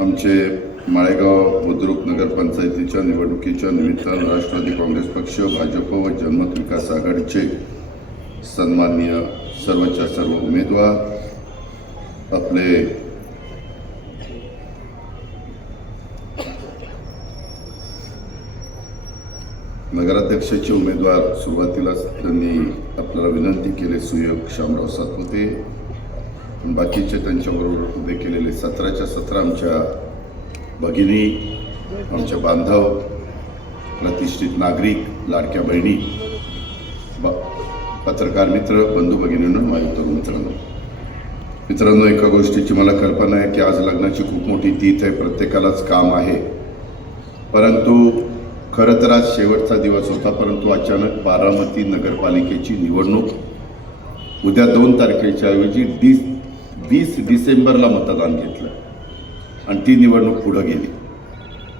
आमचे माळेगाव बुद्रुक नगरपंचायतीच्या निवडणुकीच्या निमित्तानं राष्ट्रवादी काँग्रेस पक्ष, भाजप व जनमत विकास आघाडीचे सन्माननीय सर्वच्या सर्व उमेदवार, आपले नगराध्यक्षाचे उमेदवार सुरुवातीलाच त्यांनी आपल्याला विनंती केली सुयोग शामराव सातपुते, बाकीचे त्यांच्याबरोबर उभे केलेले 17च्या 17 आमच्या भगिनी, आमचे बांधव, प्रतिष्ठित नागरिक, लाडक्या बहिणी, पत्रकार मित्र, बंधू भगिनींनो, माझ्या तरुण मित्रांनो, एका गोष्टीची मला कल्पना आहे की आज लग्नाची खूप मोठी तीथ आहे, प्रत्येकालाच काम आहे, परंतु खरं तर आज शेवटचा दिवस होता, परंतु अचानक बारामती नगरपालिकेची निवडणूक उद्या 2 तारखेच्या ऐवजी 20 डिसेंबरला मतदान घेतलं आणि ती निवडणूक पुढे गेली.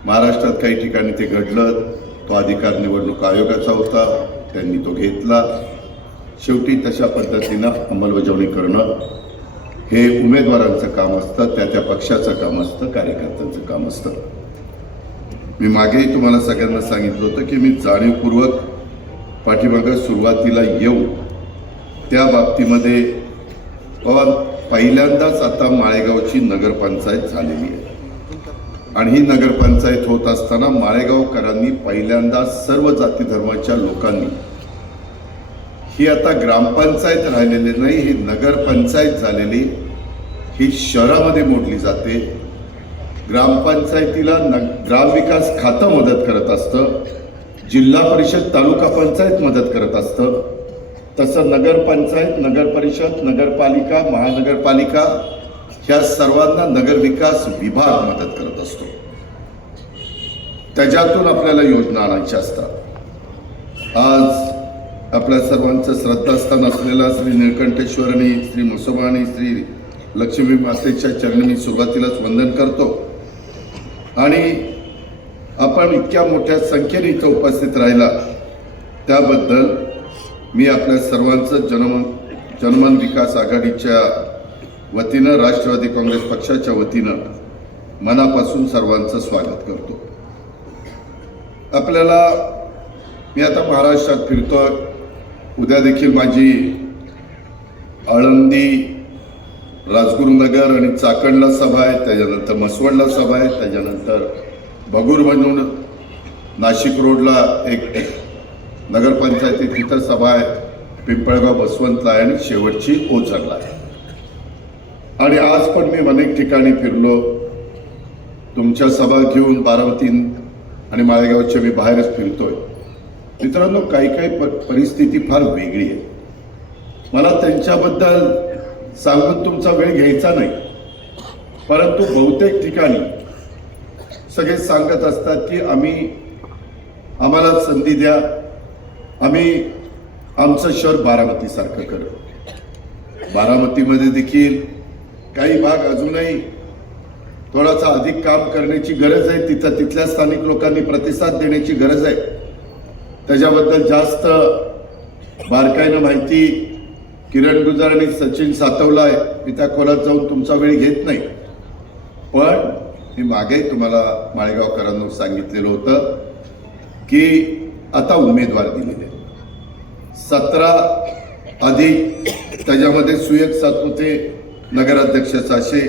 महाराष्ट्रात काही ठिकाणी ते घडलं, तो अधिकार निवडणूक आयोगाचा होता, त्यांनी तो घेतला. शेवटी तशा पद्धतीनं अंमलबजावणी करणं हे उमेदवारांचं काम असतं, त्या पक्षाचं काम असतं, कार्यकर्त्यांचं काम असतं. मी मागेही तुम्हाला सगळ्यांना सांगितलं होतं की मी जाणीवपूर्वक पाठीमागं सुरुवातीला येऊ त्या बाबतीमध्ये पहिल्यांदाच आता माळेगावची नगरपंचायत झालेली आहे आणि ही नगरपंचायत होत असताना माळेगावकरांनी पहिल्यांदा सर्व जाती धर्माच्या लोकांनी ही आता ग्रामपंचायत राहिलेली नाही, ही नगरपंचायत झालेली, ही शहरामध्ये मोडली जाते. ग्रामपंचायतीला ग्रामविकास खातं मदत करत असतं, जिल्हा परिषद तालुका पंचायत मदत करत असतं, तसं नगरपंचायत, नगरपरिषद, नगरपालिका, महानगरपालिका ह्या सर्वांना नगरविकास विभाग मदत करत असतो. त्याच्यातून आपल्याला योजना आणायच्या असतात. आज आपल्या सर्वांचं श्रद्धास्थान असलेला श्री निळकंठेश्वर आणि श्री म्हसोबा आणि श्री लक्ष्मी मातेच्या चरणी मी सुरुवातीलाच वंदन करतो आणि आपण इतक्या मोठ्या संख्येने इथं उपस्थित राहिला त्याबद्दल मी आपल्या सर्वांचं जनमन विकास आघाडीच्या वतीनं, राष्ट्रवादी काँग्रेस पक्षाच्या वतीनं मनापासून सर्वांचं स्वागत करतो. आपल्याला मी आता महाराष्ट्रात फिरतोय, उद्या देखील माझी आळंदी, राजगुरुनगर आणि चाकणला सभा आहे, त्याच्यानंतर मसवडला सभा आहे, त्याच्यानंतर बगूर म्हणून नाशिक रोडला एक नगरपंचायतीत तिथं सभा आहे, पिंपळगाव बसवंतला आहे आणि शेवटची ओझरला आहे. आणि आज पण मी अनेक ठिकाणी फिरलो, तुमच्या सभा घेऊन बारामती आणि माळेगावच्या मी बाहेरच फिरतोय. मित्रांनो, काही परिस्थिती फार वेगळी आहे. मला त्यांच्याबद्दल सांगून तुमचा वेळ घ्यायचा नाही, परंतु बहुतेक ठिकाणी सगळे सांगत असतात की आम्हाला संधी द्या, आम्ही आमचं शहर बारामतीसारखं करू. बारामतीमध्ये देखील काही भाग अजूनही थोडासा अधिक काम करण्याची गरज आहे, तिथल्या स्थानिक लोकांनी प्रतिसाद देण्याची गरज आहे. त्याच्याबद्दल जास्त बारकाईनं माहिती किरण गुजर आणि सचिन सातवला आहे, मी त्या खोलात जाऊन तुमचा वेळ घेत नाही. पण मी मागे तुम्हाला माळेगावकरांना सांगितलेलं होतं की आता उमेदवार दिलेले 17 अधिक त्याच्यामध्ये सुयोग सातपुते नगराध्यक्षाचे असे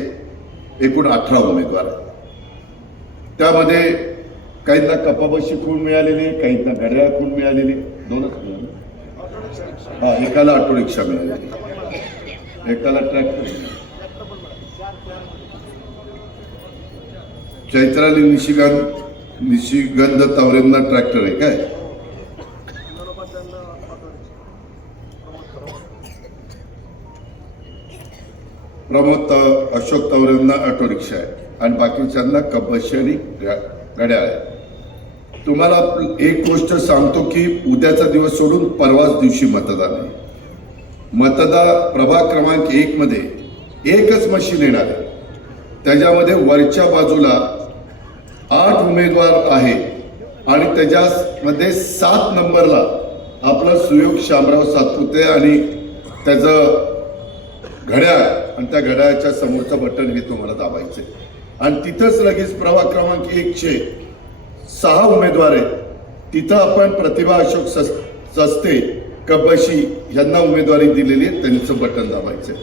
एकूण 18 उमेदवार. त्यामध्ये काहींना कपाबशी खूण मिळालेली, काहींना घड्याळ खूण मिळालेली, 2च मिळाले. एकाला ऑटो रिक्षा मिळालेली, एकाला ट्रॅक्टर. चैत्राली निशिगंध तावरेंना ट्रॅक्टर आहे काय? प्रमोद अशोक तावरेंना ऑटो रिक्षा आहे आणि बाकीच्यांना कपाशी आणि गाड्या आहे. तुम्हाला एक गोष्ट सांगतो की उद्याचा दिवस सोडून परवाच दिवशी मतदान आहे. प्रभाग क्रमांक 1 मध्ये एकच मशीन येणार आहे, त्याच्यामध्ये वरच्या बाजूला 8 उमेदवार आहे आणि त्याच्यामध्ये 7 नंबरला आपलं सुयोग शामराव सातपुते आणि त्याचं घड्याळ आणि त्या घड्याळाच्या समोरचं बटन हे तुम्हाला दाबायचं. आणि तिथंच लगेच प्रभाग क्रमांक 106 उमेदवार आहेत. तिथं आपण प्रतिभा अशोक सस्ते कब्बशी यांना उमेदवारी दिलेली आहे, त्यांचं बटन दाबायचं.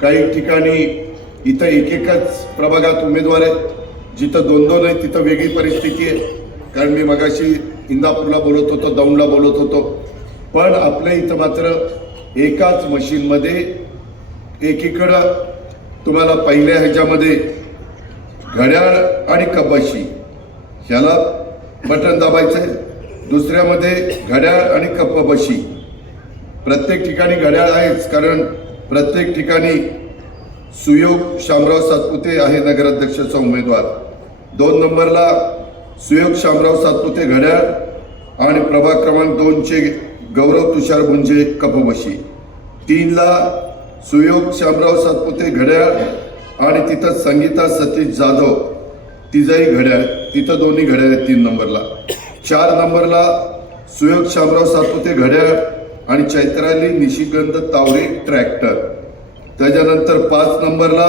काही ठिकाणी इथं एकच प्रभागात उमेदवार आहेत, जिथं 2-2 आहेत तिथं वेगळी परिस्थिती आहे. कारण मी मगाशी इंदापूरला बोलत होतो, दौंडला बोलत होतो, पण आपल्या इथं मात्र एकाच मशीनमध्ये एकीकडं तुम्हाला पहिल्या ह्याच्यामध्ये घड्याळ आणि कब्बशी ह्याला बटन दाबायचं आहे, दुसऱ्यामध्ये घड्याळ आणि कब्बशी. प्रत्येक ठिकाणी घड्याळ आहेच, कारण प्रत्येक ठिकाणी सुयोग शामराव सातपुते आहे नगराध्यक्षाचा उमेदवार. 2 नंबरला सुयोग शामराव सातपुते घड्याळ आणि प्रभाग क्रमांक 2चे गौरव तुषार गुंजे कपबशी. 3ला सुयोग शामराव सातपुते घड्याळ आणि तिथं संगीता सतीश जाधव तिचाही घड्याळ, तिथं दोन्ही घड्याळ आहेत 3 नंबरला. 4 नंबरला सुयोग शामराव सातपुते घड्याळ आणि चैत्राली निशिगंध तावरे ट्रॅक्टर. त्याच्यानंतर 5 नंबरला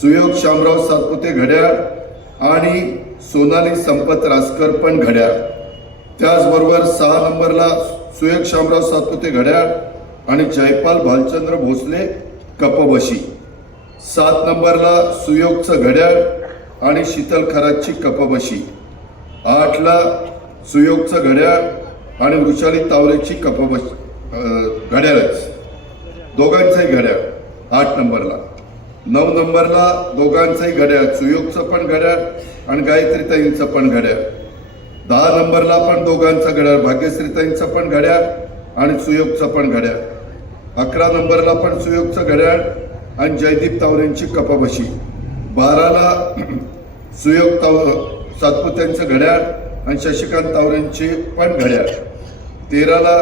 सुयोग शामराव सातपुते घड्याळ आणि सोनाली संपत रासकर पण घड्याळ. त्याचबरोबर 6 नंबरला सुयोग शामराव सातपुते घड्याळ आणि जयपाल भालचंद्र भोसले कपबशी. 7 नंबरला सुयोगचं घड्याळ आणि शीतल खरातची कपबशी. 8ला सुयोगचं घड्याळ आणि वृषाली तावरेची कपबशी घड्याळच, दोघांचंही घड्याळ 8 नंबरला. 9 नंबरला दोघांचंही घड्याळ, सुयोगचं पण घड्याळ आणि गायत्रीताईंचं पण घड्याळ. 10 नंबरला पण दोघांचं घड्याळ, भाग्यश्रीताईंचं पण घड्याळ आणि सुयोगचं पण घड्याळ. 11 नंबरला पण सुयोगचं घड्याळ आणि जयदीप तावरेंची कपबशी. 12ला सुयोग सातपुत्यांचं घड्याळ आणि शशिकांत तावरेंचे पण घड्याळ. 13ला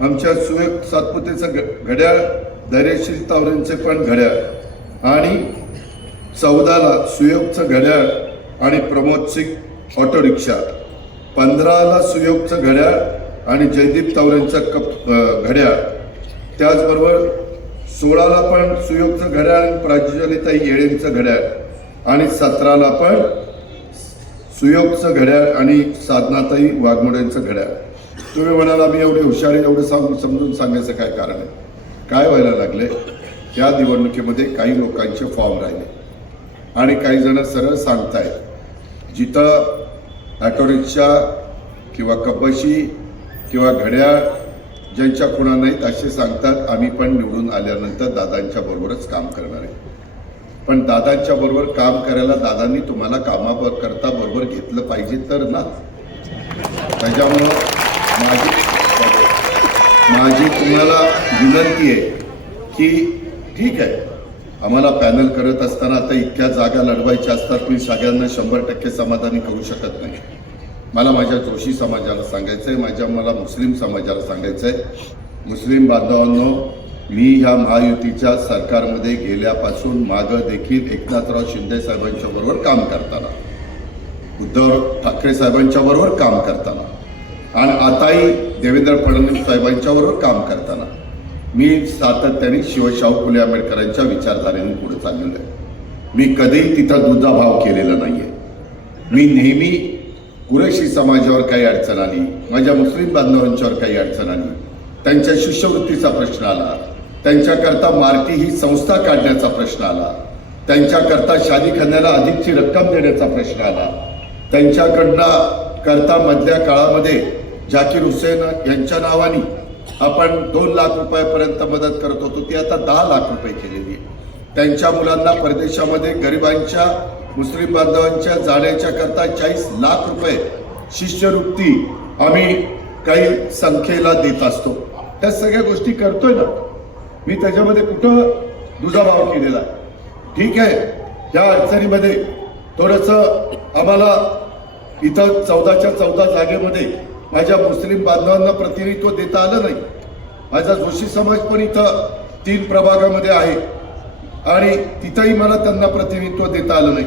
आमच्या सुयोग सातपुतेचं घड्याळ, धैर्यशील तावरेंचे पण घड्याळ आणि 14ला सुयोगचं घड्याळ आणि प्रमोद सिंग ऑटो रिक्षा. 15ला सुयोगचं घड्याळ आणि जयदीप तावरेंचं घड्याळ. त्याचबरोबर 16ला पण सुयोगचं घड्याळ आणि प्राजलीताई येळेंचं घड्याळ आणि 17ला पण सुयोगचं घड्याळ आणि साधनाताई वाघमोड्यांचं घड्याळ. तुम्ही म्हणाला मी एवढे हुशार आहे, एवढं समजून सांगायचं काय कारण आहे? काय व्हायला लागले, या निवडणुकीमध्ये काही लोकांचे फॉर्म राहिले आणि काही जण सरळ सांगतायत जिथं ऑटो रिक्षा किंवा कपबशी किंवा घड्याळ ज्यांच्या खुणा नाहीत असे सांगतात आम्ही पण निवडून आल्यानंतर दादांच्या बरोबरच काम करणार आहे. पण दादांच्या बरोबर काम करायला दादांनी तुम्हाला कामाकरता बरोबर घेतलं पाहिजे तर ना. त्याच्यामुळं माझी तुम्हाला विनंती आहे की ठीक आहे, आम्हाला पॅनल करत असताना आता इतक्या जागा लढवायच्या असतात, मी सगळ्यांना 100% समाधानी करू शकत नाही. मला माझ्या जोशी समाजाला सांगायचं आहे, मला मुस्लिम समाजाला सांगायचं आहे, मुस्लिम बांधवांनो, मी ह्या महायुतीच्या सरकारमध्ये गेल्यापासून मागं देखील एकनाथराव शिंदे साहेबांच्या बरोबर काम करताना, उद्धव ठाकरे साहेबांच्या बरोबर काम करताना आणि आताही देवेंद्र फडणवीस साहेबांच्या बरोबर काम करताना मी सातत्याने शिवशाहू फुले आंबेडकरांच्या विचारधारेने पुढे चाललेलो आहे. मी कधीही तिथं दुजाभाव केलेला नाहीये. मी नेहमी कुरेशी समाजावर काही अडचण आली, माझ्या मुस्लिम बांधवांच्यावर काही अडचण आली, त्यांच्या शिष्यवृत्तीचा प्रश्न आला, त्यांच्याकरता मार्टी ही संस्था काढण्याचा प्रश्न आला, त्यांच्याकरता शादीखान्याला अधिकची रक्कम देण्याचा प्रश्न आला, त्यांच्याकडनं करता मधल्या काळामध्ये झाकीर हुसेन यांच्या नावाने आपण 2 लाख रुपयापर्यंत मदत करत होतो, ती आता 10 लाख रुपये केलेली आहे. त्यांच्या मुलांना परदेशामध्ये गरिबांच्या मुस्लिम बांधवांच्या जाण्याच्या करता 40 लाख रुपये शिष्यवृत्ती आम्ही काही संख्येला देत असतो. त्या सगळ्या गोष्टी करतोय ना मी, त्याच्यामध्ये कुठं दुजाभाव केलेला. ठीक आहे, या अडचणीमध्ये थोडंसं आम्हाला इथं 14च्या 14 जागेमध्ये माझ्या मुस्लिम बांधवांना प्रतिनिधित्व देता आलं नाही. माझा जोशी समाज पण इथं 3 प्रभागामध्ये आहे आणि तिथंही मला त्यांना प्रतिनिधित्व देता आलं नाही.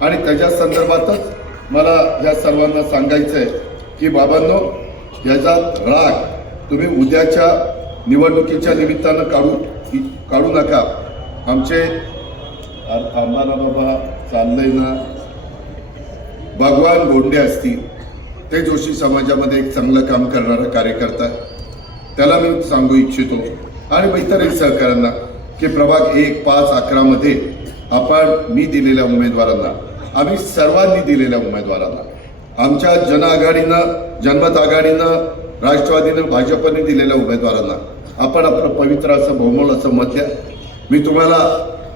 आणि त्याच्या संदर्भातच मला या सर्वांना सांगायचं आहे की बाबांनो, याच्यात राग तुम्ही उद्याच्या निवडणुकीच्या निमित्तानं काढू नका. आमचे थांबा ना बाबा, चाललंय ना, भगवान गोंडे असतील, ते जोशी समाजामध्ये एक चांगलं काम करणारा कार्यकर्ता आहे, त्याला मी सांगू इच्छितो आणि इतरही सहकाऱ्यांना की प्रभाग 1, 5, 11 मध्ये आपण मी दिलेल्या उमेदवारांना, आम्ही सर्वांनी दिलेल्या उमेदवारांना, आमच्या जन आघाडीनं, जनमत आघाडीनं, राष्ट्रवादीनं, भाजपने दिलेल्या उमेदवारांना आपण आपलं पवित्र असं बहुमोल असं मत द्या. मी तुम्हाला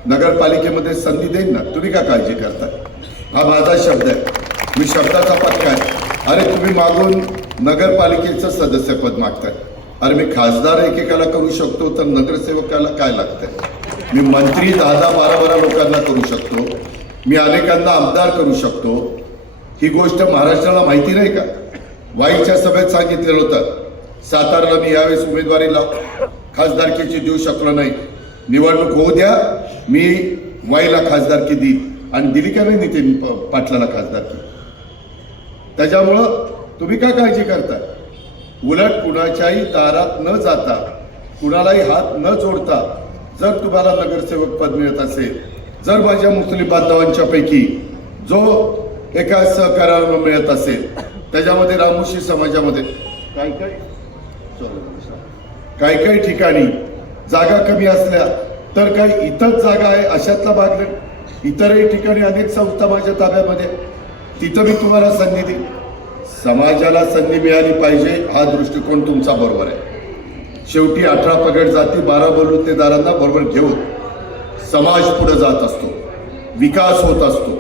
नगरपालिकेमध्ये संधी देईन ना, तुम्ही का काळजी करताय? हा माझा शब्द आहे, मी शब्दाचा पक्का आहे. अरे तुम्ही मागून नगरपालिकेचं सदस्यपद मागताय, अरे मी खासदार एकेकाला करू शकतो तर नगरसेवकाला काय लागतंय? मी मंत्री 10-12 लोकांना करू शकतो, मी अनेकांना आमदार करू शकतो. ही गोष्ट महाराष्ट्राला माहिती नाही का? वाईच्या सभेत सांगितलेलं होतं, सातारला मी यावेळेस उमेदवारीला खासदारकीची देऊ शकलो नाही, निवडणूक होऊ द्या, मी वाईला खासदारकी देईन, आणि दिली का नाही नितीन पाटलाला खासदारकी? त्याच्यामुळं तुम्ही काय काळजी करताय? उलट कुणाच्याही दारात न जाता, कुणालाही हात न जोडता जर तुम्हाला नगरसेवक पद मिळत असेल, जर माझ्या मुस्लिम बांधवांच्या पैकी जो एका सहकार्याला मिळत असेल, त्याच्यामध्ये रामोशी समाजामध्ये काही ठिकाणी जागा कमी असल्या तर काही इथंच जागा आहे अशातला भाग नाही. इतरही ठिकाणी अनेक संस्था माझ्या ताब्यामध्ये, तिथं मी तुम्हाला संधी देईन. समाजाला संधी मिळाली पाहिजे हा दृष्टिकोन तुमचा बरोबर आहे. शेवटी 18 पगड जाती 12 बलुतेदारांना बरोबर घेऊन समाज पुढे जात असतो, विकास होत असतो,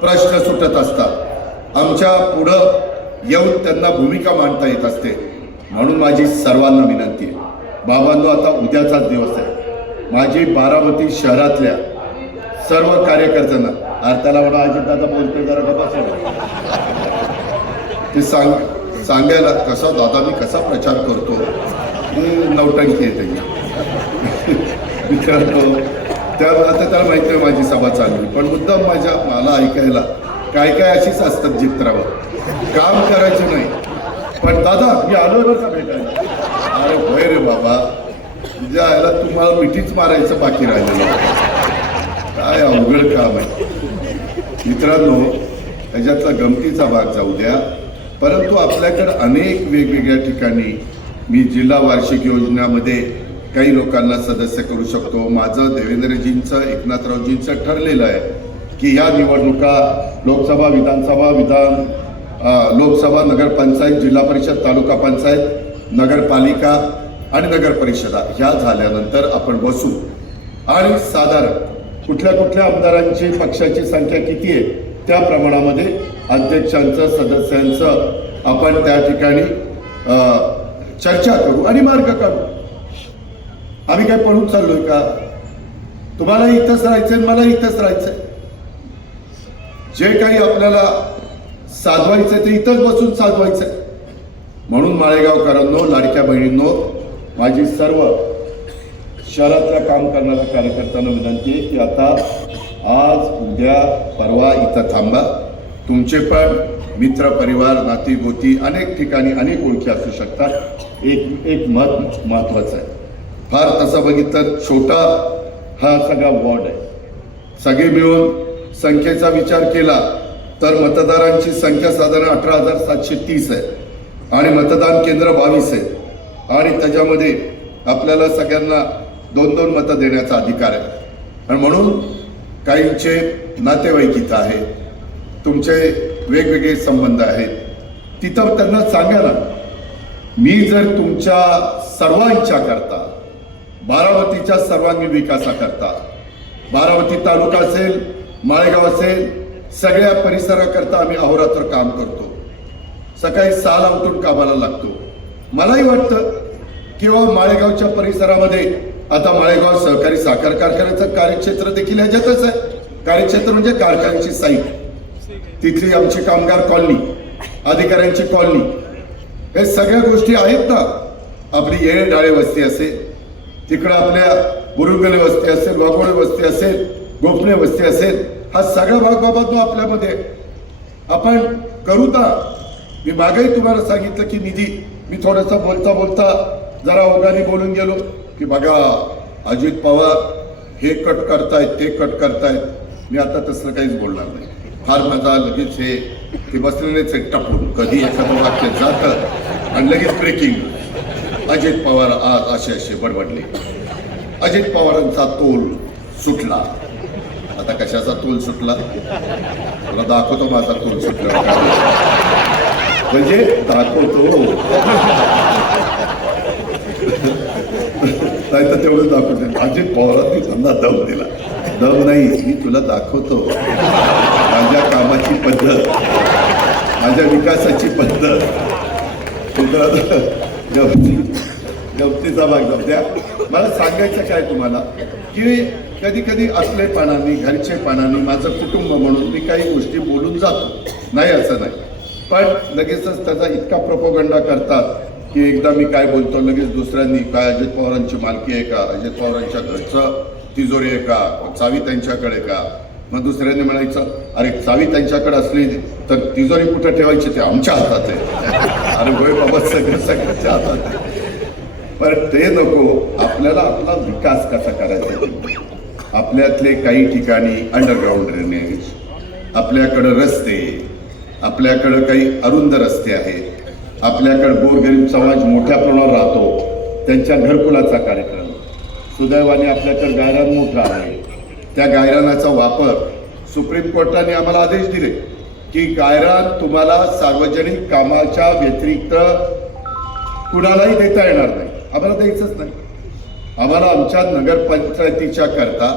प्रश्न सुटत असतात. आमच्या पुढं येऊन त्यांना भूमिका मांडता येत असते. म्हणून माझी सर्वांना विनंती आहे, बाबांनो आता उद्याचाच दिवस आहे. माझी बारामती शहरातल्या सर्व कार्यकर्त्यांना, त्याला म्हणा अजितदादा बोलते जरा गप्पा ते सांगायला कसा दादा मी कसा प्रचार करतो, नौटंकी येते विचारतो त्या. आता त्याला माहिती आहे माझी सभा चालली, पण मुद्दाम मला ऐकायला काय काय अशीच असतात चित्रावर, काम करायचं नाही. पण दादा मी आलो बरं का भेटायला, अरे होय रे बाबा, तुझ्या आयला तुम्हाला मिठीच मारायचं बाकी राहिलेलं, काय अवघड काम आहे. मित्रांनो, त्याच्यातला गमतीचा भाग जाऊ द्या, परंतु आपल्याकडे अनेक वेगवेगळ्या ठिकाणी मी जिल्हा वार्षिक योजनेमध्ये काही लोकांना सदस्य करू शकतो. माझं देवेंद्रजींचं, एकनाथरावजींचं ठरलेलं आहे की या निवडणुका लोकसभा, विधानसभा, लोकसभा, नगरपंचायत, जिल्हा परिषद, तालुका पंचायत, नगरपालिका आणि नगर परिषदा ह्या झाल्यानंतर आपण बसू आणि साधारण कुठल्या आमदारांची पक्षाची संख्या किती आहे त्या प्रमाणामध्ये अध्यक्षांचं, सदस्यांचं आपण त्या ठिकाणी चर्चा करू आणि मार्ग काढू. आम्ही काय पळून चाललोय का? तुम्हाला इथंच राहायचंय, मला इथंच राहायचंय. जे काही आपल्याला साधवायचंय ते इथंच बसून साधवायचंय. म्हणून माळेगावकरांनो, लाडक्या बहिणींनो, माझी सर्व शहरातल्या काम करणाऱ्या कार्यकर्त्यांना विनंती आहे की आता आज, उद्या, परवा इथं थांबा. तुमचे पण मित्र, परिवार, नाती गोती अनेक ठिकाणी अनेक ओळखी असू शकतात. एक मत महत्वाचं आहे. फार तसं बघितलं छोटा हा सगळा वॉर्ड आहे. सगळे मिळून संख्येचा विचार केला तर मतदारांची संख्या साधारण 18,730 आहे आणि मतदान केंद्र 22 आहे आणि त्याच्यामध्ये आपल्याला सगळ्यांना 2-2 मतं देण्याचा अधिकार आहे. आणि म्हणून काहींचे नातेवाईक इथं आहेत, तुमचे वेगवेगळे संबंध आहेत, तिथं त्यांना सांगा ना, मी जर तुमच्या सर्वांच्या करता, बारामतीच्या सर्वांगीण विकासाकरता, बारामती तालुका असेल, माळेगाव असेल, सगळ्या परिसराकरता आम्ही अहोरात्र काम करतो. सकाळी 6ला उठून कामाला लागतो. मलाही वाटतं किंवा माळेगावच्या परिसरामध्ये आता माळेगाव सहकारी साखर कारखान्याचं कार्यक्षेत्र देखील ह्याच्यातच आहे. कार्यक्षेत्र म्हणजे कारखान्याची साईट, तिथली आमची कामगार कॉलनी, अधिकाऱ्यांची कॉलनी, हे सगळ्या गोष्टी आहेत ना. आपली येणे डाळे वस्ती असेल, तिकडं आपल्या बुरुंगले वस्ती असेल, वाघोळे वस्ती असेल, गोपणे वस्ती असेल, हा सगळा भाग बाबा तो आपल्यामध्ये आपण करू ना. मी मागेही तुम्हाला सांगितलं की निधी, मी थोडंसं बोलता जरा ओघाने बोलून गेलो की बघा अजित पवार हे कट करतायत, ते कट करतायत. मी आता तसलं काहीच बोलणार नाही. फार माझा लगेच ते बसलेलेच आहे टपलून, कधी एखादं वाक्य जातं आणि लगेच ब्रेकिंग. अजित पवार आज असे बडबडले, अजित पवारांचा तोल सुटला. आता कशाचा तोल सुटला तुला दाखवतो, माझा तोल सुटला म्हणजे दाखवतो नाही तर तेवढं दाखवतो. अजित पवारांनी त्यांना दम दिला. दम नाही, मी तुला दाखवतो माझ्या कामाची पद्धत, माझ्या विकासाची पद्धत. गमतीचा भाग जाऊ द्या. मला सांगायचं काय तुम्हाला की कधी कधी आपलेपणाने, घरचेपणाने, माझं कुटुंब म्हणून मी काही गोष्टी बोलून जातो, नाही असं नाही. पण लगेचच त्याचा इतका प्रोपोगंडा करतात की एकदा मी काय बोलतो लगेच दुसऱ्यांनी काय अजित पवारांची मालकी आहे का, अजित पवारांच्या घरचं तिजोरी आहे का, चावी त्यांच्याकडे का. मग दुसऱ्यांनी म्हणायचं अरे चावी त्यांच्याकडे असली तर तिजोरी कुठं ठेवायची ते आमच्या हातात आहे. अरे होय बाबा, सगळं सगळ्यांच्या हातात आहे. पण ते नको, आपल्याला आपला विकास कसा करायचा. आपल्यातले काही ठिकाणी अंडरग्राऊंड ड्रेनेज, आपल्याकडं रस्ते, आपल्याकडं काही अरुंद रस्ते आहेत, आपल्याकडं गोरगरीब समाज मोठ्या प्रमाणावर राहतो, त्यांच्या घरकुलाचा कार्यक्रम. सुदैवाने आपल्याकडे गायरान मोठा आहे. त्या गायरानाचा वापर सुप्रीम कोर्टाने आम्हाला आदेश दिले की गायरान तुम्हाला सार्वजनिक कामाच्या व्यतिरिक्त कुणालाही देता येणार नाही. आम्हाला द्यायचंच नाही. आम्हाला आमच्या नगरपंचायतीच्या करता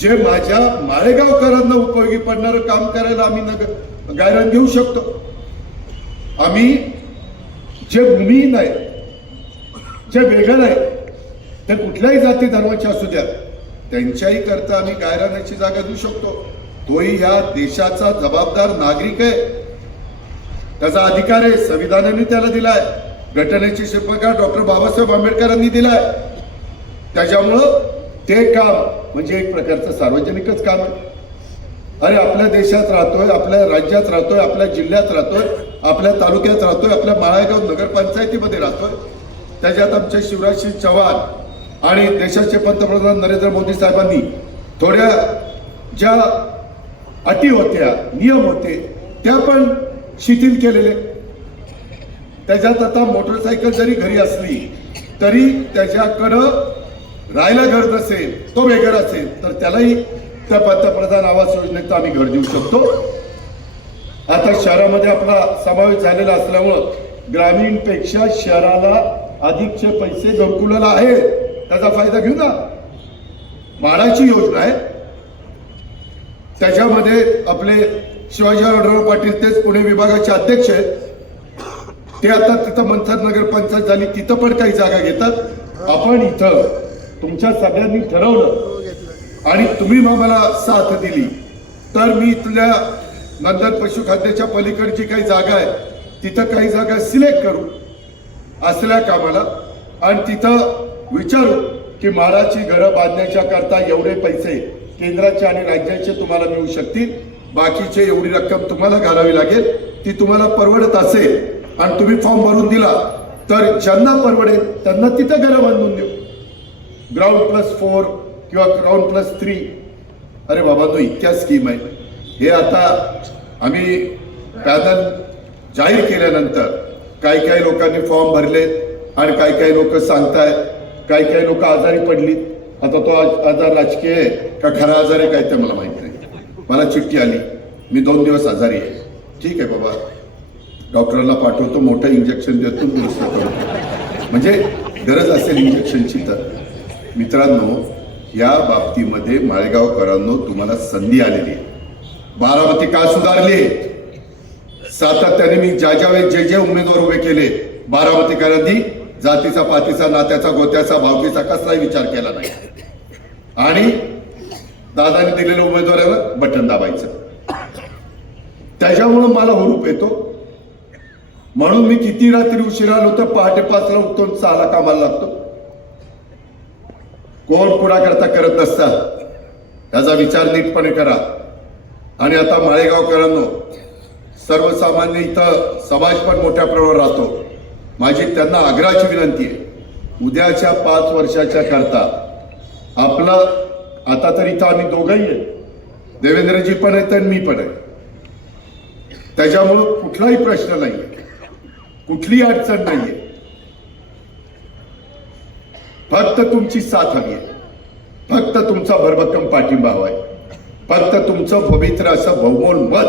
जे माझ्या माळेगावकरांना उपयोगी पडणारं काम करायला आम्ही गायरान घेऊ शकतो. आम्ही जे भूमिहीन आहे, जे वेगळं आहे, ते कुठल्याही जाती धर्माचे असू द्या, त्यांच्याही करता आम्ही गायरानाची जागा देऊ शकतो. तोही ह्या देशाचा जबाबदार नागरिक आहे, त्याचा अधिकार आहे, संविधानाने त्याला दिलाय, घटनेचे शिल्पकार डॉक्टर बाबासाहेब आंबेडकरांनी दिलाय. त्याच्यामुळं ते काम म्हणजे एक प्रकारचं सार्वजनिकच काम आहे. अरे आपल्या देशात राहतोय, आपल्या राज्यात राहतोय, आपल्या जिल्ह्यात राहतोय, आपल्या तालुक्यात राहतोय, आपल्या माळेगाव नगरपंचायतीमध्ये राहतोय. त्याच्यात आमचे शिवराजसिंग चौहान आणि देशाचे पंतप्रधान नरेंद्र मोदी साहेबांनी थोड्या ज्या अटी होत्या, नियम होते, त्या पण शिथिल केलेले. त्याच्यात आता मोटरसायकल जरी घरी असली तरी त्याच्याकडं राहायला घर नसेल, तो बेघर असेल तर त्यालाही त्या पंतप्रधान आवास योजनेत आम्ही घर देऊ शकतो. आता शहरामध्ये आपला समावेश झालेला असल्यामुळं ग्रामीणपेक्षा शहराला अधिकचे पैसे घरकुलाला आहेत, त्याचा फायदा घेऊ ना. म्हाडाची योजना आहे, त्याच्यामध्ये आपले शिवाजीराव पाटील तेच पुणे विभागाचे अध्यक्ष आहेत. ते आता तिथं मंथर नगरपंचायत झाली, तिथं पण काही जागा घेतात. आपण इथं तुमच्या सगळ्यांनी ठरवलं आणि तुम्ही मला साथ दिली तर मी इथल्या नंतर पशुखाद्याच्या पलीकडची काही जागा आहे तिथं काही जागा सिलेक्ट करू असल्या कामाला आणि तिथं विचारू की म्हाडाची घरं बांधण्याच्या करता एवढे पैसे केंद्राचे आणि राज्याचे तुम्हाला मिळू शकतील, बाकीचे एवढी रक्कम तुम्हाला घालावी लागेल. ती तुम्हाला परवडत असेल आणि तुम्ही फॉर्म भरून दिला तर ज्यांना परवडेल त्यांना तिथं घरं बांधून देऊ. ग्राउंड+4 किंवा ग्राउंड+3. अरे बाबा, तो इतक्या स्कीम आहे. हे आता आम्ही पॅनल जाहीर केल्यानंतर काही काही लोकांनी फॉर्म भरले आणि काही काही लोक सांगतायत काही काही लोक आजारी पडलीत. आता तो आजार राजकीय आहे का खरा आजार आहे काय ते मला माहित नाही. मला चिठ्ठी आली, मी 2 दिवस आजारी आहे. ठीक आहे बाबा, डॉक्टरला पाठवतो, मोठं इंजेक्शन देतो, दुरुस्त करतो. म्हणजे गरज असेल इंजेक्शनची तर. मित्रांनो, या बाबतीमध्ये माळेगावकरांनो तुम्हाला संधी आलेली आहे. बारामती का सुधारली? सातत्याने मी ज्या वेळेस जे उमेदवार उभे केले, बारामतीकरांनी जातीचा, पातीचा, नात्याचा, गोत्याचा, भावकीचा कसलाही विचार केला नाही आणि दादाने दिलेल्या उमेदवारावर बटन दाबायचं. त्याच्यामुळं मला हुरूप येतो. म्हणून मी किती रात्री उशिरा आलो तर पहाटे 5ला उठून 6ला कामाला लागतो. कोण कुणाकरता करत नसतात, त्याचा विचार नीटपणे करा. आणि आता माळेगावकरांनो, सर्वसामान्य इथं समाज पण मोठ्या प्रमाणावर राहतो. माझी त्यांना आग्रहाची विनंती आहे, उद्याच्या 5 वर्षाच्या करता आपलं, आता तर इथं आम्ही दोघंही आहे, देवेंद्रजी पण आहेत आणि मी पण आहे. त्याच्यामुळं कुठलाही प्रश्न नाहीये, कुठलीही अडचण नाहीये. फक्त तुमची साथ हवी आहे, फक्त तुमचा भरभक्कम पाठिंबा हवाय, फक्त तुमचं पवित्र असं बहुमोल मत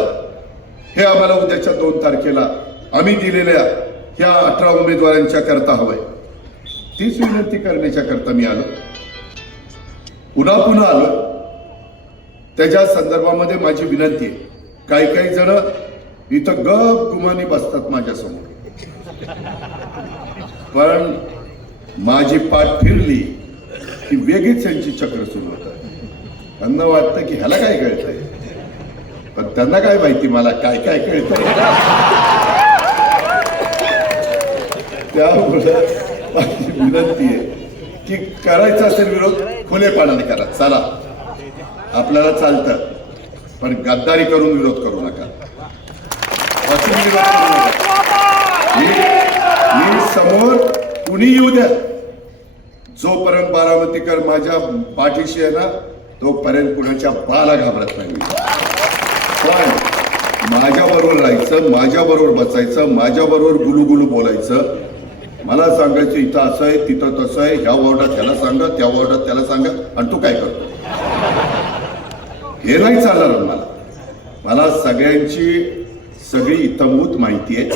हे आम्हाला उद्याच्या 2 तारखेला आम्ही दिलेल्या ह्या 18 उमेदवारांच्या करता हवंय. तीच विनंती करण्याच्या करता मी आलो, पुन्हा आलो. त्याच्या संदर्भामध्ये माझी विनंती आहे. काही जण इथं गप गुमानी बसतात माझ्यासमोर, पण माझी पाठ फिरली की वेगळीच यांची चक्र सुरू होतात. त्यांना वाटतं की ह्याला काय कळतंय, पण त्यांना काय माहिती मला काय काय कळतंय. त्यामुळे माझी विनंती आहे की करायचा असेल विरोध खुलेपणाने करा. चला, आपल्याला चालतं, पण गद्दारी करून विरोध करू नका. मी समोर कुणी येऊ द्या, जोपर्यंत बारामतीकर माझ्या पाठीशी आहे ना तोपर्यंत कुणाच्या बाला घाबरत नाही. पण माझ्याबरोबर राहायचं, माझ्याबरोबर बसायचं, माझ्याबरोबर गुलुगुलू बोलायचं. मला सांगायचं इथं असं आहे, तिथं तसं आहे, ह्या वॉर्डात ह्याला सांगा, त्या वॉर्डात त्याला सांगा, आणि तू काय करतो हे नाही चालणार. मला सगळ्यांची सगळी इतंभूत माहिती आहे.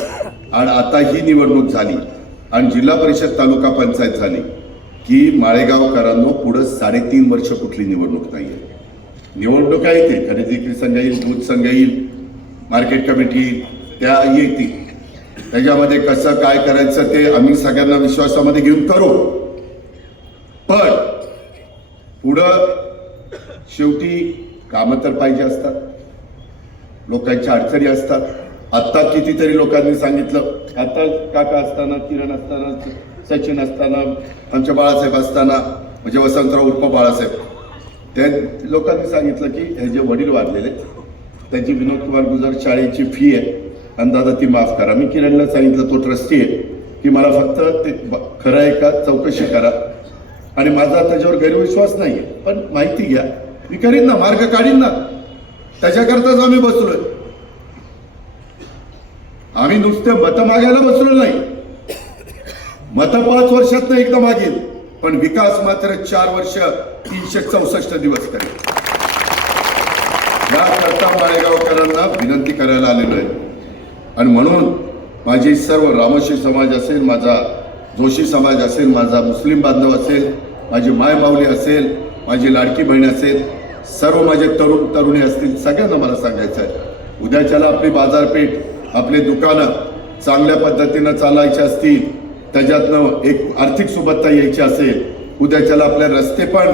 आणि आता ही निवडणूक झाली आणि जिल्हा परिषद तालुका पंचायत झाली की माळेगावकरांनो पुढं 3.5 वर्ष कुठली निवडणूक नाहीये. निवडणूक आहे ते खरेदी विक्री संघ येईल, दूध संघ येईल, मार्केट कमिटी त्या येतील. त्याच्यामध्ये कसं काय करायचं ते आम्ही सगळ्यांना विश्वासामध्ये घेऊन करू. पण पुढं शेवटी कामं तर पाहिजे असतात, लोकांच्या अडचणी असतात. आत्ता कितीतरी लोकांनी सांगितलं, आता काका असताना, किरण असताना, सचिन असताना, आमच्या बाळासाहेब असताना, म्हणजे वसंतराव उर्फ बाळासाहेब, त्या लोकांनी सांगितलं की हे जे वडील वारलेले त्यांची विनोद कुमार गुजर शाळेची फी आहे आणि दादा ती माफ करा. मी किरणला सांगितलं, तो ट्रस्टी आहे, की मला फक्त ते खरं आहे का चौकशी करा. आणि माझा त्याच्यावर गैरविश्वास नाही आहे, पण माहिती घ्या, मी करीन ना, मार्ग काढीन ना. त्याच्याकरताच आम्ही बसलोय. आम्ही नुसते मतं मागायला बसलो नाही. मतं 5 वर्षात एकदा मागेल, पण विकास मात्र 4 वर्ष 364 दिवस करेल. याकरता माळेगावकरांना विनंती करायला आलेलो आहे. आणि म्हणून माझी सर्व रामोशी समाज असेल, माझा जोशी समाज असेल, माझा मुस्लिम बांधव असेल, माझी माय माऊली असेल, माझी लाडकी बहीण असेल, सर्व माझे तरुण तरुणी असतील, सगळ्यांना मला सांगायचं आहे, उद्याच्याला आपली बाजारपेठ, आपले दुकानं चांगल्या पद्धतीनं चालायची असतील, त्याच्यातनं एक आर्थिक सुबत्ता यायची असेल, उद्याच्याला आपले रस्ते पण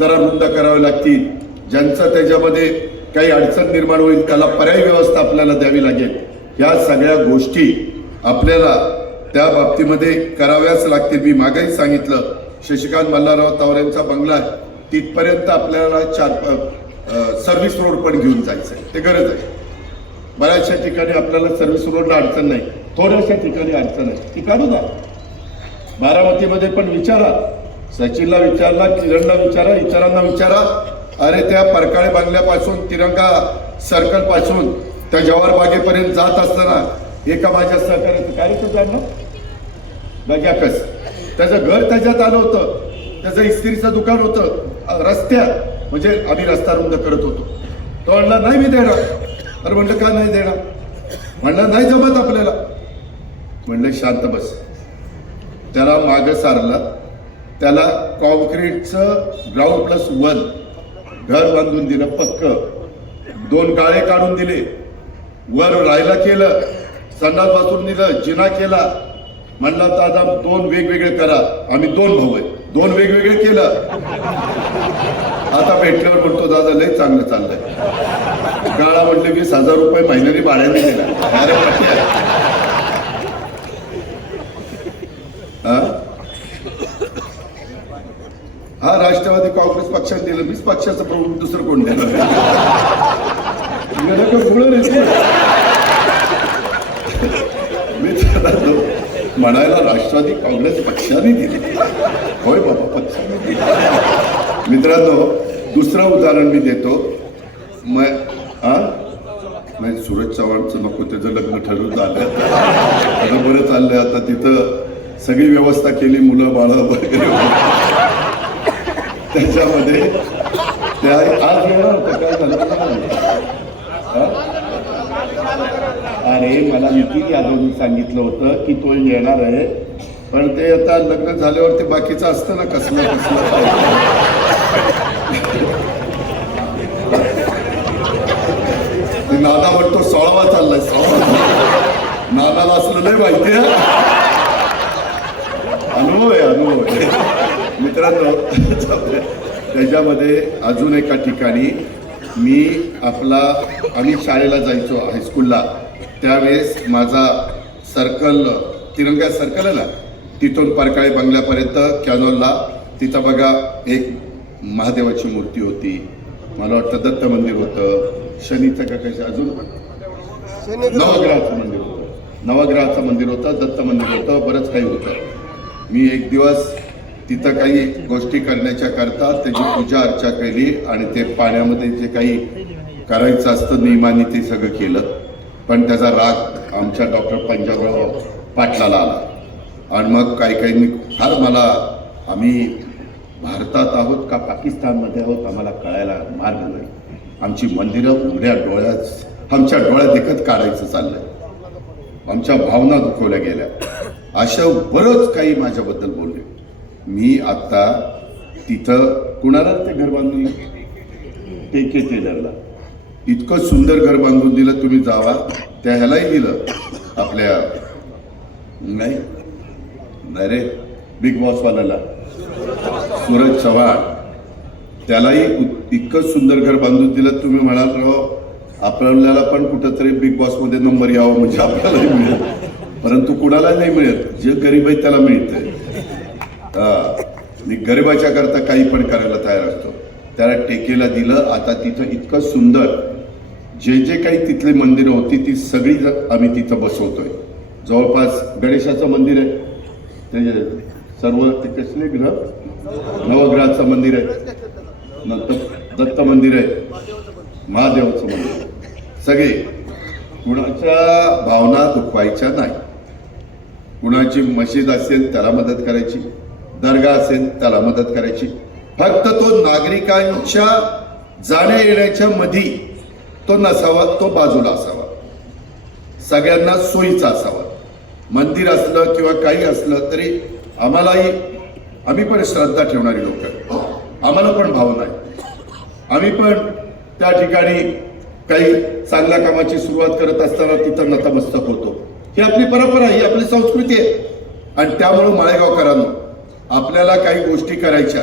जरा रुंद करावे लागतील. ज्यांचं त्याच्यामध्ये काही अडचण निर्माण होईल त्याला पर्यायी व्यवस्था आपल्याला द्यावी लागेल. या सगळ्या गोष्टी आपल्याला त्या बाबतीमध्ये कराव्याच लागतील. मी मागेही सांगितलं, शशिकांत मल्हारराव तावरेंचा बंगला आहे तिथपर्यंत आपल्याला सर्व्हिस रोड पण घेऊन जायचं आहे, ते गरज आहे. बऱ्याचशा ठिकाणी आपल्याला सर्व्हिस रोडला अडचण नाही, थोड्याशा ठिकाणी अडचण आहे, ती काढू द्या. बारामतीमध्ये पण विचारा, सचिनला विचारला, किरणला विचारा, इतरांना विचारा. अरे त्या परकाळे बंगल्यापासून तिरंगा सर्कल पासून त्या जवाहर बागेपर्यंत जात असताना एका माझ्या सहकार्याचं काय तू जाणं बघ्या कस त्याचं घर त्याच्यात आलं होतं, त्याचं इस्त्रीचं दुकान होतं रस्त्यात, म्हणजे आम्ही रस्ता रुंद करत होतो. तो म्हणला नाही मी देणार. अरे म्हणलं का नाही देणार? म्हणलं नाही जमत आपल्याला. म्हणलं शांत बस. त्याला मागं सारलं, त्याला कॉन्क्रीटचं ग्राउंड+1 घर बांधून दिलं, पक्क 2 गाळे काढून दिले, वर राहायला केलं, संडास बाथरूम दिलं, जिना केला. म्हणला दादा 2 वेगवेगळे करा, आम्ही 2 भाऊ आहे, 2 वेगवेगळे केलं. आता भेटल्यावर म्हणतो दादा लय चांगलं चाललंय. गाळा म्हटले 20,000 रुपये महिन्याने भाड्याने दिला. अरे हा राष्ट्रवादी काँग्रेस पक्षाने दिलं, मीच पक्षाचं प्रमुख, दुसरं कोण देणार? म्हणायला राष्ट्रवादी काँग्रेस पक्षाने दिली, होय बाबा पक्षाने दिली. मित्रांनो, दुसरं उदाहरण मी देतो. नाही, सूरज चव्हाणचं नको, त्याचं लग्न ठरवून झालं, त्याचं बरं चाललंय. आता तिथं सगळी व्यवस्था केली, मुलं बाळं वगैरे. त्याच्यामध्ये त्या आज येणार होतं, काय झालं? अरे मला नितीन यादवनी सांगितलं होतं की तो येणार आहे, पण ते आता लग्न झाल्यावरती बाकीचं असतं ना, कसलं नाना म्हणतो 16वा चाललाय, 16वा. नानाला असलं नाही माहिती आहे, अनुभव आहे. मित्रांनो, त्याच्यामध्ये अजून एका ठिकाणी आम्ही शाळेला जायचो, हायस्कूलला. त्यावेळेस माझा सर्कल, तिरंगा सर्कल आहे ना, तिथून परकाळे बंगल्यापर्यंत कॅनॉलला, तिथं बघा एक महादेवाची मूर्ती होती, मला वाटतं दत्त मंदिर होतं, शनीचं का कशा, अजून नवग्रहाचं मंदिर होतं, दत्त मंदिर होतं, बरंच काही होतं. मी एक दिवस तिथं काही गोष्टी करण्याच्या करता त्याची पूजा अर्चा केली आणि ते पाण्यामध्ये जे काही करायचं असतं नियमाने ते सगळं केलं. पण त्याचा राग आमच्या डॉक्टर पंजाबराव पाटलाला आला आणि मग काही फार मला, आम्ही भारतात आहोत का पाकिस्तानमध्ये आहोत आम्हाला कळायला मार्ग नाही. आमची मंदिरं उघड्या डोळ्यात, आमच्या डोळ्यात देखत काढायचं चाललंय, आमच्या भावना दुखवल्या गेल्या. असं बरंच काही माझ्याबद्दल बोलले. मी आता तिथं कुणाला ते घर बांधून, के टेलरला इतकं सुंदर घर बांधून दिलं, तुम्ही जावा. त्या ह्यालाही दिलं आपल्या, नाही रे, बिग बॉसवाल्याला, सूरज चव्हाण, त्यालाही इतकं सुंदर घर बांधून दिलं. तुम्ही म्हणाल राव आपल्याला पण कुठंतरी बिग बॉसमध्ये नंबर यावा म्हणजे आपल्यालाही मिळेल, परंतु कुणाला नाही मिळत. जे गरीब आहे त्याला मिळतंय. गरिबाच्या करता काही पण करायला तयार असतो. त्याला टेकेला दिलं. आता तिथं इतकं सुंदर जे काही तिथली मंदिरं होती ती सगळी आम्ही तिथं बसवतोय. जवळपास गणेशाचं मंदिर आहे, ते सर्व ते कसले ग्रह, नवग्रहाचं मंदिर आहे, नंतर दत्त मंदिर आहे, महादेवाचं मंदिर. सगळे कुणाच्या भावना दुखवायच्या नाही. कुणाची मशीद असेल त्याला मदत करायची, दर्गा असेल त्याला मदत करायची. फक्त तो नागरिकांच्या जाण्या येण्याच्या मध्ये तो नसावा, तो बाजूला असावा, सगळ्यांना सोयीचा असावा. मंदिर असलं किंवा काही असलं तरी आम्ही पण श्रद्धा ठेवणारी लोक, आम्हाला पण भावना आहे. आम्ही पण त्या ठिकाणी काही चांगल्या कामाची सुरुवात करत असताना तिथं नतमस्तक होतो. ही आपली परंपरा, ही आपली संस्कृती आहे. आणि त्यामुळं माळेगावकरांनो, आपल्याला काही गोष्टी करायच्या,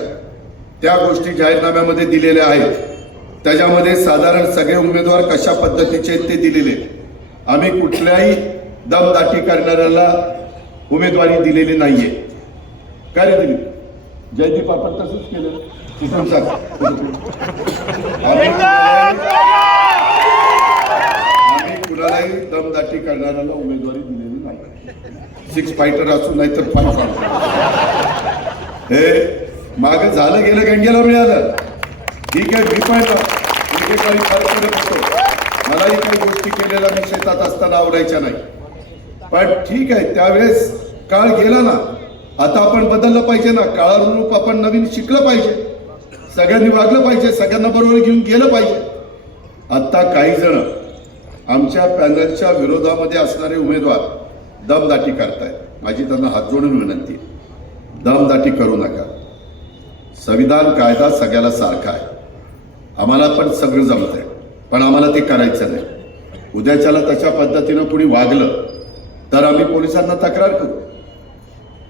त्या गोष्टी जाहीरनाम्यामध्ये दिलेल्या आहेत. त्याच्यामध्ये साधारण सगळे उमेदवार कशा पद्धतीचे आहेत ते दिलेले. आम्ही कुठल्याही दमदाटी करणाऱ्याला उमेदवारी दिलेली नाहीये. काय रे दिली? जयदीप आपण तसंच केलं. आम्ही कुणालाही दमदाटी करणाऱ्याला उमेदवारी दिलेली नाही. 6 फायटर असू नाही तर 5 हे मागे झालं गेलं, गंगेला मिळालं. ठीक आहे, मी पण काही फरक पडत होतो. मलाही काही गोष्टी केलेल्या मी शेतात असताना आवडायच्या नाही. पण ठीक आहे, त्यावेळेस काळ गेला ना. आता आपण बदललं पाहिजे ना, काळानुरूप आपण नवीन शिकलं पाहिजे, सगळ्यांनी वागलं पाहिजे, सगळ्यांना बरोबर घेऊन गेलं पाहिजे. आता काही जण आमच्या पॅनलच्या विरोधामध्ये असणारे उमेदवार दमदाटी करतायत. माझी त्यांना हात जोडून विनंती, दमदाटी करू नका. संविधान कायदा सगळ्याला सारखा आहे. आम्हाला पण सगळं जमतंय, पण आम्हाला ते करायचं नाही. उद्याच्याला तशा पद्धतीनं कुणी वागलं तर आम्ही पोलिसांना तक्रार करू.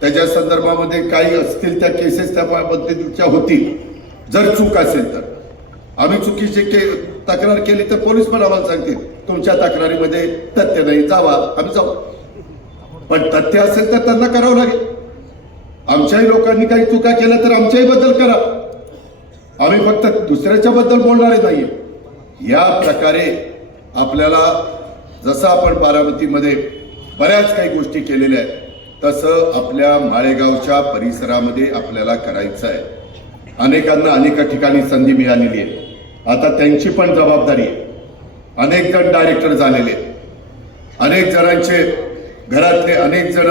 त्याच्या संदर्भामध्ये काही असतील त्या केसेस त्या पद्धतीच्या होतील. जर चूक असेल तर आम्ही चुकीची तक्रार केली तर पोलीस पण आम्हाला सांगतील तुमच्या तक्रारीमध्ये तथ्य नाही, जावा, आम्ही जाऊ. पण तथ्य असेल तर त्यांना करावं लागेल. आमच्याही लोकांनी काही चुका केल्या तर आमच्याही बद्दल करा. आम्ही फक्त दुसऱ्याच्या बद्दल बोलणारे नाहीये. या प्रकारे आपल्याला जसं आपण बारामतीमध्ये बऱ्याच काही गोष्टी केलेल्या आहेत तसं आपल्या माळेगावच्या परिसरामध्ये आपल्याला करायचं आहे. अनेकांना अनेक ठिकाणी संधी मिळालेली आहे. आता त्यांची पण जबाबदारी आहे. अनेक जण डायरेक्टर झालेले, अनेक जणांचे घरातले अनेक जण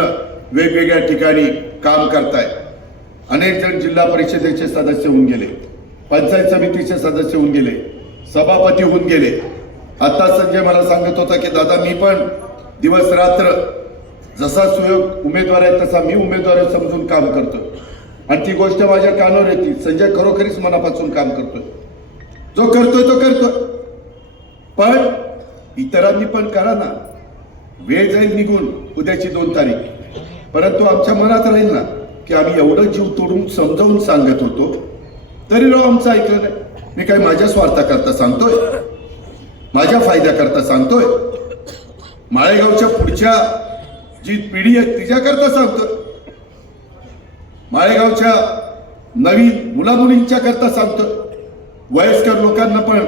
वेगवेगळ्या ठिकाणी काम करतायत. अनेक जण जिल्हा परिषदेचे सदस्य होऊन गेले, पंचायत समितीचे सदस्य होऊन गेले, सभापती होऊन गेले. आता संजय मला सांगत होता की दादा मी पण दिवस रात्र जसा सुयोग उमेदवार आहे तसा मी उमेदवार समजून काम करतो. आणि ती गोष्ट माझ्या कानावर येते. संजय खरोखरीच मनापासून काम करतोय, जो करतोय तो करतोय. पण इतरांनी पण करा ना. वेळ जाईल निघून उद्याची 2 तारीख, परंतु आमच्या मनात राहील ना की आम्ही एवढं जीव तोडून समजावून सांगत होतो तरी राव आमचं ऐकलं नाही. मी काय माझ्या स्वार्थाकरता सांगतोय, माझ्या फायद्याकरता सांगतोय, माळेगावच्या पुढच्या जी पिढी आहे तिच्याकरता सांगतोय, माळेगावच्या नवीन मुलामुलींच्या करता सांगतोय, वयस्कर लोकांना पण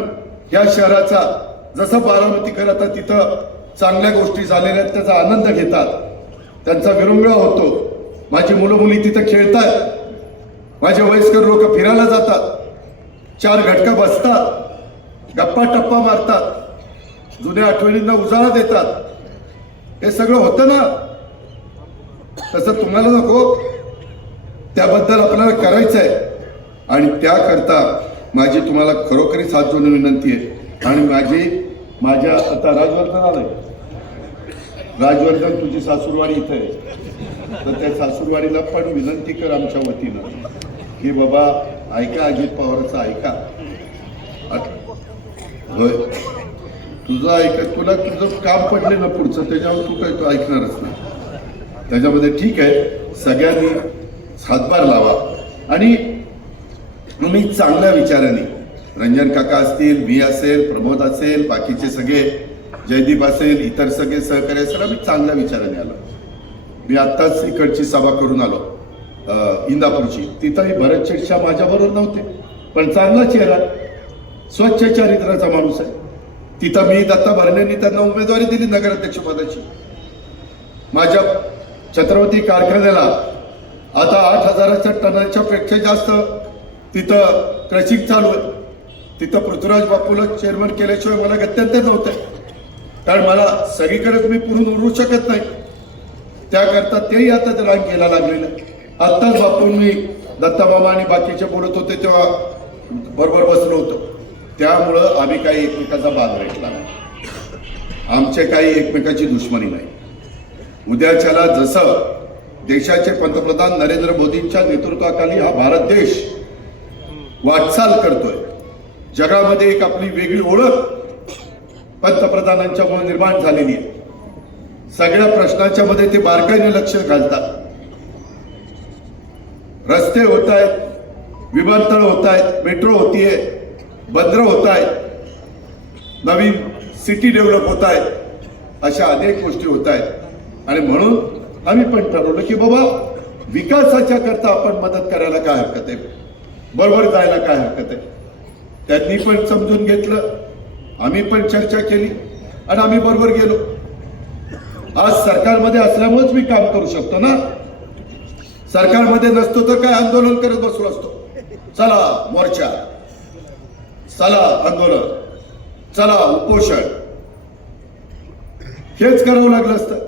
या शहराचा जसं बारामतीकर आता तिथं चांगल्या गोष्टी झालेल्या आहेत त्याचा आनंद घेतात, त्यांचा विरंगुळा होतो. माझी मुलं मुली तिथं खेळतात, माझे वयस्कर लोक फिरायला जातात, 4 घटका बसतात, गप्पा टप्पा मारतात, जुन्या आठवणींना उजाळा देतात. हे सगळं होतं ना. तसं तुम्हाला नको, त्याबद्दल आपल्याला करायचं आहे. आणि त्याकरता माझी तुम्हाला खरोखरीच हात जोडून विनंती आहे. आणि माझ्या आता राजवर्धन आलंय, राजवर्धन तुझी सासूरवाडी इथं आहे, तर त्या सासूरवाडीला पण विनंती कर आमच्या वतीनं की बाबा ऐका, अजित पवारचं ऐका. होय तुझं ऐका, तुला तुझं काम पडले ना पुढचं, त्याच्यावर तू काय तू ऐकणारच नाही. त्याच्यामध्ये ठीक आहे, सगळ्यांनी हातभार लावा. आणि मी चांगल्या विचाराने, रंजन काका असतील, मी असेल, प्रमोद असेल, बाकीचे सगळे, जयदीप असेल, इतर सगळे सहकारी असेल, आम्ही चांगल्या विचाराने आलो. मी आत्ताच इकडची सभा करून आलो इंदापूरची, तिथंही भरत शेठशा माझ्याबरोबर नव्हते, पण चांगला चेहरा, स्वच्छ चारित्र्याचा माणूस आहे. तिथं मी दत्ता भरणेंनी त्यांना उमेदवारी दिली नगराध्यक्षपदाची. माझ्या छत्रपती कारखान्याला आता 8,000 टनांच्या पेक्षा जास्त तिथं क्रशिंग चालू आहे. तिथं पृथ्वीराज बापूला चेअरमन केल्याशिवाय मला गत्यंतर नव्हतं, कारण मला सगळीकडेच मी पुरून उरू शकत नाही. त्याकरता तेही आता रांग घ्यायला लागलेलं. आत्ताच बापून मी दत्ता मामा आणि बाकीचे बोलत होते तेव्हा बरोबर बसलो होतो. त्यामुळं आम्ही काही एकमेकाचा बाद भेटला नाही, आमचे काही एकमेकाची दुश्मनी नाही. उद्याच्याला जसं देशाचे पंतप्रधान नरेंद्र मोदींच्या नेतृत्वाखाली हा भारत देश वाटचाल करतोय, जगामध्ये एक आपली वेगळी ओळख पंतप्रधानांच्यामुळे निर्माण झालेली आहे. सगळ्या प्रश्नांच्या मध्ये ते बारकाईने लक्ष घालतात. रस्ते होत आहेत, विमानतळ होत आहेत, मेट्रो होतीये, बंदरं होत आहेत, नवीन सिटी डेव्हलप होत आहेत, अशा अनेक गोष्टी होत आहेत. आणि म्हणून आम्ही पण ठरवलं की बाबा विकासाच्या करता आपण मदत करायला काय हरकत आहे, बरोबर जायला काय हरकत आहे. त्यांनी पण समजून घेतलं, आम्ही पण चर्चा केली आणि आम्ही बरोबर गेलो. आज सरकारमध्ये असल्यामुळेच मी काम करू शकतो ना. सरकारमध्ये नसतो तर काय आंदोलन करत बसलो असतो. चला मोर्चा, चला आंदोलन, चला उपोषण, हेच करावं लागलं असतं.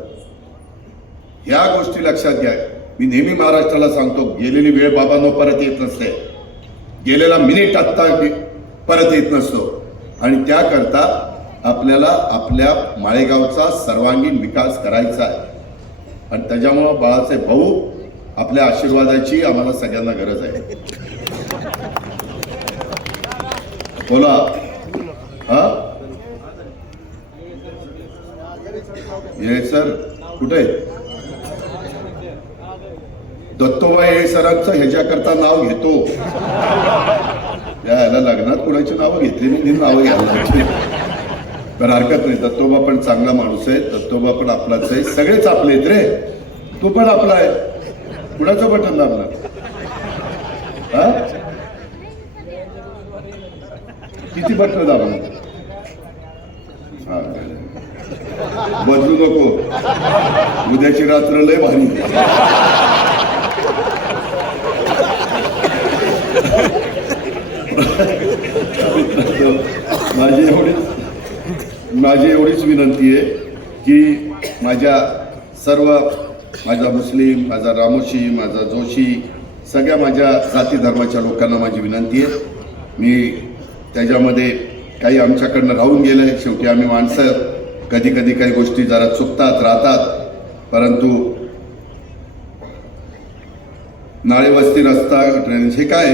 ह्या गोष्टी लक्षात घ्या. मी नेहमी महाराष्ट्राला सांगतो, गेलेली वेळ बाबांनो परत येत नसते, गेलेला मिनिट आत्ता परत येत नसतो. आणि त्याकरता आपल्याला आपल्या माळेगावचा सर्वांगीण विकास करायचा आहे. आणि त्याच्यामुळं बाळासाहेब भाऊ आपल्या आशीर्वादाची आम्हाला सगळ्यांना गरज आहे. बोला. हा ये सर कुठे? दत्तोबाई हे सरांचं ह्याच्याकरता नाव घेतो. याला लग्नात कुणाची नावं घेतली नाही, नावं घ्यायला लागली तर हरकत नाही. दत्तोबा पण चांगला माणूस आहे, दत्तोबा पण आपलाच आहे, सगळेच आपले आहेत रे. तू पण आपला आहे. कुणाचं बटन दाबलं? हा किती बटन दाबलं? हा बदलू नको, उद्याची रात्र लय भारी. माझी एवढीच विनंती आहे की माझा मुस्लिम, माझा रामोशी, माझा जोशी, सगळ्या माझ्या जाती धर्माच्या लोकांना माझी विनंती आहे. मी त्याच्यामध्ये काही आमच्याकडनं राहून गेलं आहे. शेवटी आम्ही माणसं, कधी कधी काही गोष्टी जरा चुकतात राहतात, परंतु नाळे वस्ती रस्ता ड्रेनेज हे काय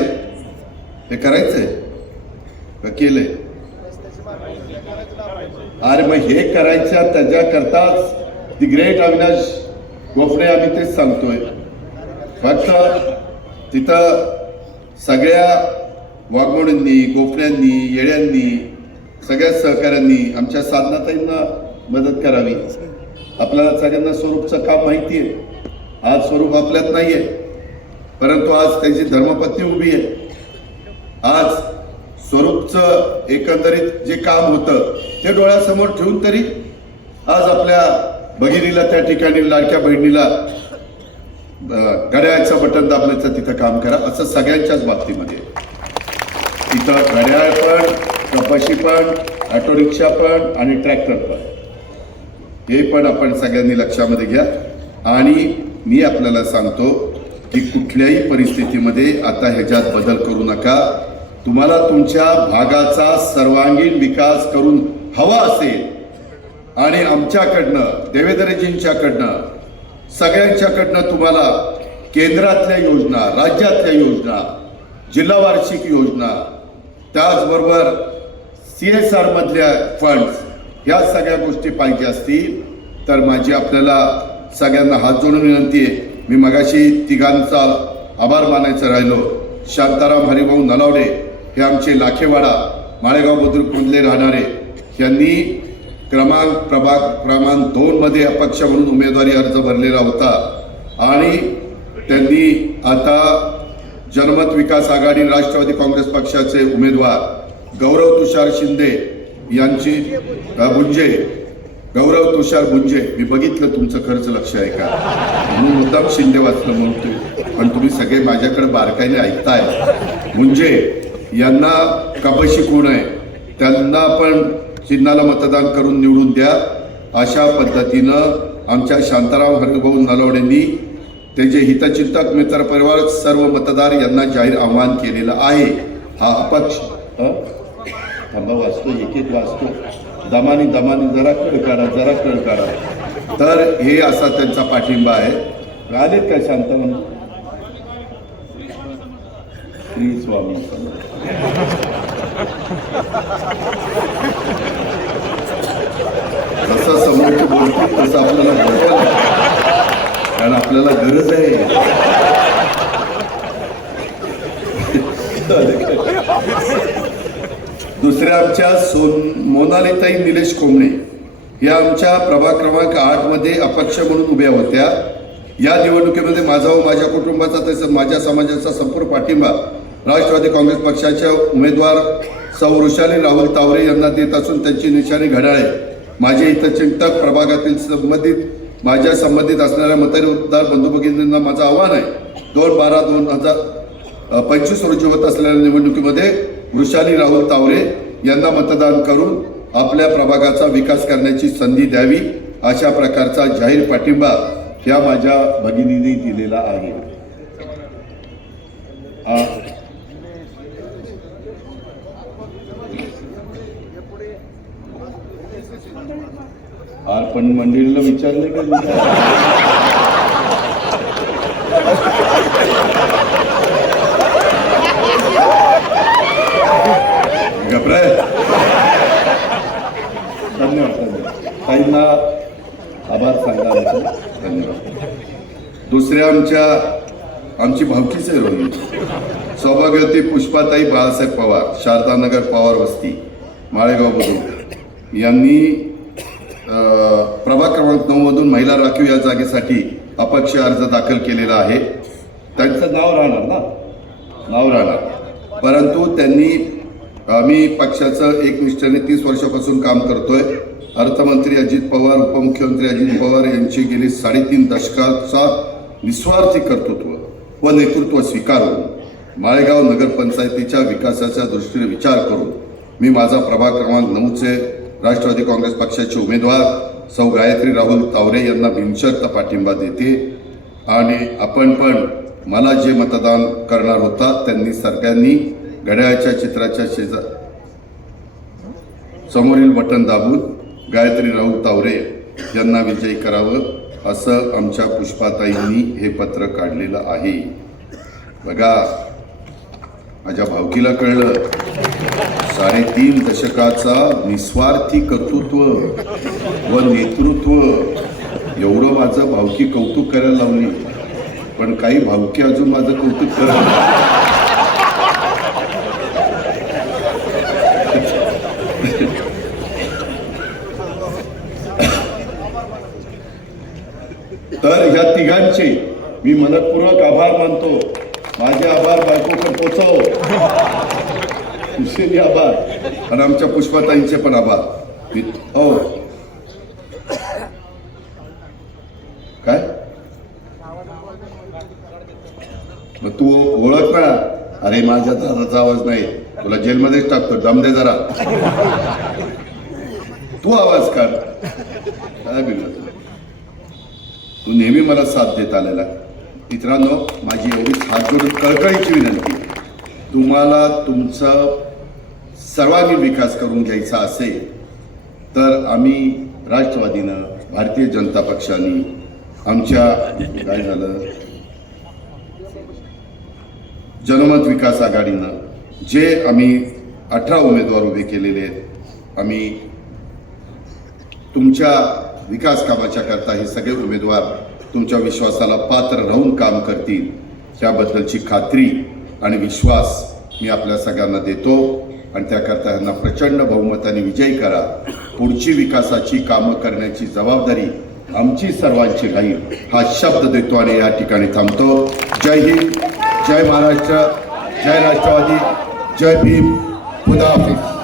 हे करायचं आहे का केलंय? अरे मग हे करायचं, त्याच्याकरताच दी ग्रेट अविनाश गोफणे आम्ही तेच सांगतोय. फक्त तिथं सगळ्या वाघमोडींनी, गोफण्यांनी, येड्यांनी, सगळ्या सहकाऱ्यांनी आमच्या साधनाताईंना मदत करावी. आपल्याला सगळ्यांना स्वरूपचं काम माहिती आहे. आज स्वरूप आपल्यात नाही आहे, परंतु आज त्यांची धर्मपत्नी उभी आहे. आज स्वरूपचं एकंदरीत जे काम होतं ते डोळ्यासमोर ठेवून तरी आज आपल्या भगिनीला, त्या ठिकाणी लाडक्या बहिणीला घड्याळाचं बटन दाबण्याचं तिथं काम करा. असं सगळ्यांच्याच बाबतीमध्ये तिथं घड्याळ पण, कपाशी पण, ऑटो रिक्षा पण आणि ट्रॅक्टर पण, हे पण आपण सगळ्यांनी लक्षामध्ये घ्या. आणि मी आपल्याला सांगतो की कुठल्याही परिस्थितीमध्ये आता ह्याच्यात बदल करू नका. तुम्हाला तुमच्या भागाचा सर्वांगीण विकास करून हवा असेल आणि आमच्याकडनं, देवेंद्रजींच्याकडनं, सगळ्यांच्याकडनं तुम्हाला केंद्रातल्या योजना, राज्यातल्या योजना, जिल्हा वार्षिक योजना, त्याचबरोबर CSR मधल्या फंड्स, ह्या सगळ्या गोष्टी पाहिजे असतील तर माझी आपल्याला सगळ्यांना हात जोडून विनंती आहे. मी मगाशी तिघांचा आभार मानायचं राहिलो. शांताराम हरिभाऊ नलावडे हे आमचे लाखेवाडा माळेगाव बुद्रुकमधले राहणारे, यांनी प्रभाग क्रमांक 2 मध्ये अपक्ष म्हणून उमेदवारी अर्ज भरलेला होता आणि त्यांनी आता जनमत विकास आघाडी राष्ट्रवादी काँग्रेस पक्षाचे उमेदवार गौरव तुषार शिंदे यांची गौरव तुषार बुंजे, मी बघितलं तुमचं खर्च लक्ष आहे का म्हणून मुद्दाम शिंदे वाचलं म्हणतोय, पण तुम्ही सगळे माझ्याकडे बारकाईने ऐकताय. बुंजे यांना कपाशी कोण आहे त्यांना पण चिन्हाला मतदान करून निवडून द्या. अशा पद्धतीनं आमच्या शांताराम हरिभाऊ नलावडेंनी त्याचे हितचिंतक मित्र परिवार सर्व मतदार यांना जाहीर आवाहन केलेलं आहे. हा अपक्ष थांबा वाचतो, एक एक वाचतो, दमानी जरा कळ काढा. तर हे असा त्यांचा पाठिंबा आहे. आलेत का शांताराम? श्री स्वामी जसं समोरचे बोलतील तसं आपल्याला बोलता, कारण आपल्याला गरज आहे. दुसऱ्या आमच्या मोनालीताई निलेश कोंबणे या आमच्या प्रभाग क्रमांक 8 मध्ये अपक्ष म्हणून उभ्या होत्या. या निवडणुकीमध्ये माझा व माझ्या कुटुंबाचा तसेच माझ्या समाजाचा संपूर्ण पाठिंबा राष्ट्रवादी काँग्रेस पक्षाच्या उमेदवार सौ वृषाली राहुल तावरे यांना देत असून त्यांची निशाणी घड्याळ आहे. माझे हितचिंतक प्रभागातील माझ्या संबंधित असणाऱ्या मतदार बंधू भगिनींना माझं आव्हान आहे. 2/12/2025 रोजी होत असलेल्या निवडणुकीमध्ये वृषाली राहुल तावरे यांना मतदान करून आपल्या प्रभागाचा विकास करण्याची संधी द्यावी. अशा प्रकारचा जाहीर पाठिंबा या माझ्या भगिनींनी दिलेला आहे. पण मंडळीला विचारले का? घबराय. धन्यवाद. ताईंना आभार सांगा आमचे. धन्यवाद. दुसऱ्या आमची भावकीच आहे रोहित सौभाग्यवती पुष्पाताई बाळासाहेब पवार, शारदानगर पवार वस्ती, माळेगाव बुद्रुक यांनी प्रभाग क्रमांक 9 मधून महिला राखीव या जागेसाठी अपक्ष अर्ज दाखल केलेला आहे. त्यांचं नाव राहणार, परंतु त्यांनी आम्ही पक्षाचं एकनिष्ठेने 30 वर्षापासून काम करतोय. अर्थमंत्री अजित पवार, उपमुख्यमंत्री अजित पवार यांची गेली 3.5 दशकाचा निस्वार्थी कर्तृत्व व नेतृत्व स्वीकारून माळेगाव नगरपंचायतीच्या विकासाच्या दृष्टीने विचार करून मी माझा प्रभाग क्रमांक 9चे राष्ट्रवादी काँग्रेस पक्षाचे उमेदवार सौ गायत्री राहुल तावरे यांना बिनशर्त पाठिंबा देते आणि आपण पण मला जे मतदान करणार होता त्यांनी सगळ्यांनी घड्याळाच्या चित्राच्या समोरील बटन दाबून गायत्री राहुल तावरे यांना विजयी करावं असं आमच्या पुष्पाताईंनी हे पत्र काढलेलं आहे. बघा, माझ्या भावकीला कळलं 3.5 दशकाचा निस्वार्थी कर्तृत्व व नेतृत्व एवढं माझं भावकी कौतुक करायला लावली, पण काही भावकी अजून माझं कौतुक करत. तर ह्या तिघांचे मी मनपूर्वक आभार मानतो. माझे आभार बायकोकडे पोचव, तुझे आभार आणि आमच्या पुष्पाताईंचे पण आभार. हो काय मग तू ओळख ना. अरे माझ्या दादाचा आवाज नाही, तुला जेलमध्येच टाकतो. दम दे जरा, तू आवाज काढ. काय बिघडत, तू नेहमी मला साथ देत आलेला. मित्रांनो, माझी एवढीच हात जोडून कळकळीची विनंती, तुम्हाला तुमचा सर्वांगीण विकास करून घ्यायचा असेल तर आम्ही राष्ट्रवादीनं, भारतीय जनता पक्षाने, आमच्या काय झालं जनमत विकास आघाडीनं जे आम्ही 18 उमेदवार उभे केलेले आहेत, आम्ही तुमच्या विकास कामाच्या करता हे सगळे उमेदवार तुमच्या विश्वासाला पात्र राहून काम करतील याबद्दलची खात्री आणि विश्वास मी आपल्या सगळ्यांना देतो आणि त्याकरता यांना प्रचंड बहुमताने विजयी करा. पुढची विकासाची कामं करण्याची जबाबदारी आमची सर्वांची राहील हा शब्द देतो आणि या ठिकाणी थांबतो. जय हिंद, जय महाराष्ट्र, जय राष्ट्रवादी, जय भीम, खुदा हाफिज.